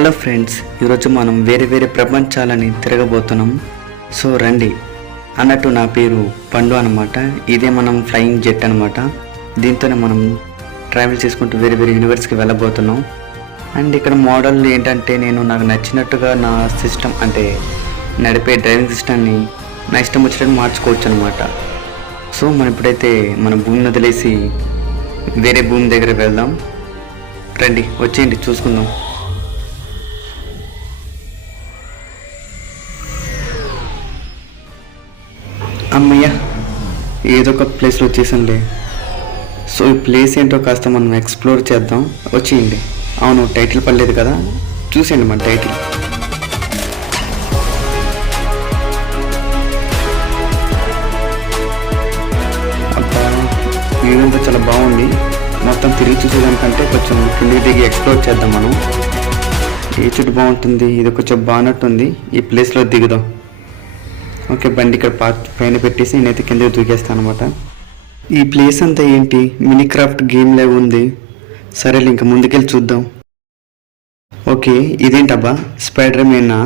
Hello friends, ఈరోజు మనం వేరే వేరే ప్రపంచాలని తిరగబోతున్నాం. సో రండి. అన్నట్టు నా పేరు పండు అనమాట. ఇదే మనం ఫ్లయింగ్ జెట్ అనమాట. దీంతోనే మనం ట్రావెల్ చేసుకుంటూ వేరే వేరే యూనివర్స్కి వెళ్ళబోతున్నాం. అండ్ ఇక్కడ మోడల్ ఏంటంటే నేను నాకు నచ్చినట్టుగా నా సిస్టమ్ అంటే నడిపే డ్రైవింగ్ సిస్టమ్ని నా ఇష్టం వచ్చినట్టు మార్చుకోవచ్చు అనమాట. సో మనం ఇప్పుడైతే మన భూమిని వదిలేసి వేరే భూమి దగ్గర వెళ్దాం. రండి, వచ్చేయండి, చూసుకుందాం. అమ్మయ్య, ఏదో ఒక ప్లేస్లో వచ్చేసండి. సో ఈ ప్లేస్ ఏంటో కాస్త మనం ఎక్స్ప్లోర్ చేద్దాం. వచ్చేయండి. అవును, టైటిల్ పడలేదు కదా, చూసేయండి మన టైటిల్. అబ్బా, ఇదంతా చాలా బాగుంది. మొత్తం తిరిగి చూసేదానికంటే కొంచెం కిందికి దిగి ఎక్స్ప్లోర్ చేద్దాం మనం. ఏ చుట్టూ బాగుంటుంది, ఇది కొంచెం బాగున్నట్టుంది. ఈ ప్లేస్లో దిగుదాం. ఓకే, బండి ఇక్కడ పైన పెట్టేసి నేనైతే కిందకి దూకేస్తాను అనమాట. ఈ ప్లేస్ అంతా ఏంటి, మినీ క్రాఫ్ట్ గేమ్ లాగా ఉంది. సరేలే, ఇంకా ముందుకెళ్ళి చూద్దాం. ఓకే, ఇదేంటబ్బా, స్పైడర్ మ్యానా?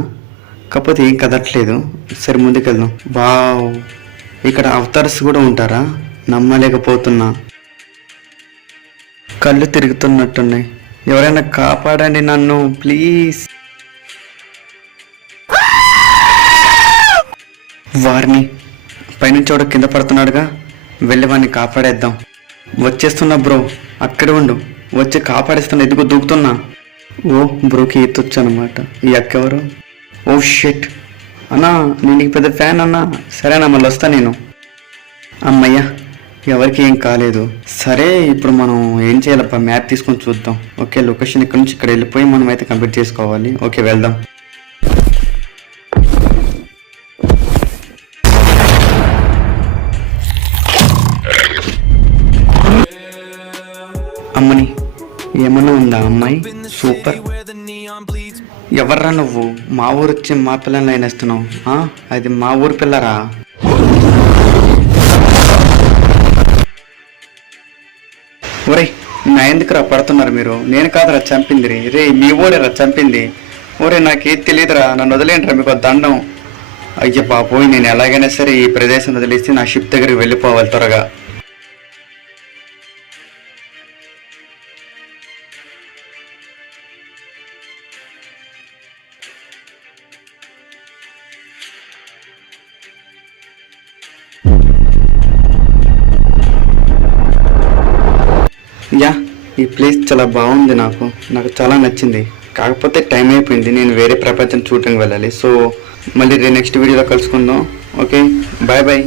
కాకపోతే ఏం కదట్లేదు. సరే, ముందుకెళ్దాం. వావ్, ఇక్కడ అవతార్స్ కూడా ఉంటారా? నమ్మలేకపోతున్నా. కళ్ళు తిరుగుతున్నట్టున్నాయి. ఎవరైనా కాపాడండి నన్ను, ప్లీజ్. వారిని పైనుంచి కూడా కింద పడుతున్నాడుగా, వెళ్ళి వాడిని కాపాడేద్దాం. వచ్చేస్తున్నా బ్రో, అక్కడే ఉండు. వచ్చి కాపాడేస్తున్నా, ఎదుగు దూకుతున్నా. ఓ బ్రోకి ఈతొచ్చు అనమాట. ఈ అక్క ఎవరు? ఓ షెట్ అన్నా, నేను నీకు పెద్ద ఫ్యాన్ అన్నా. సరేనా, మళ్ళీ వస్తా నేను. అమ్మయ్యా, ఎవరికి ఏం కాలేదు. సరే, ఇప్పుడు మనం ఏం చేయాలబ్బా, మ్యాప్ తీసుకొని చూద్దాం. ఓకే, లొకేషన్ ఇక్కడ నుంచి ఇక్కడ వెళ్ళిపోయి మనం అయితే కంప్లీట్ చేసుకోవాలి. ఓకే, వెళ్దాం. అమ్మని, ఏమన్నా ఉందా అమ్మాయి? సూపర్. ఎవర్రా నువ్వు? మా ఊరు వచ్చి మా పిల్లల్ని అయినేస్తున్నావు? అది మా ఊరు పిల్లరా? ఒరే, నా ఎందుకురా పడుతున్నారు మీరు? నేను కాదురా చంపింది రే, మీ ఊరేరా చంపింది. ఒరే, నాకేది తెలియదురా, నన్ను వదిలేండిరా, మీకు దండం. అయ్య బాబోయ్, నేను ఎలాగైనా సరే ఈ ప్రదేశం వదిలేసి నా షిప్ దగ్గరికి వెళ్ళిపోవాలి త్వరగా. యా, ఈ ప్లేస్ చాలా బాగుంది. నాకు చాలా నచ్చింది. కాకపోతే టైం అయిపోయింది, నేను వేరే ప్రపంచం చూడటానికి వెళ్ళాలి. సో మళ్ళీ నెక్స్ట్ వీడియోలో కలుసుకుందాం. Okay, bye bye.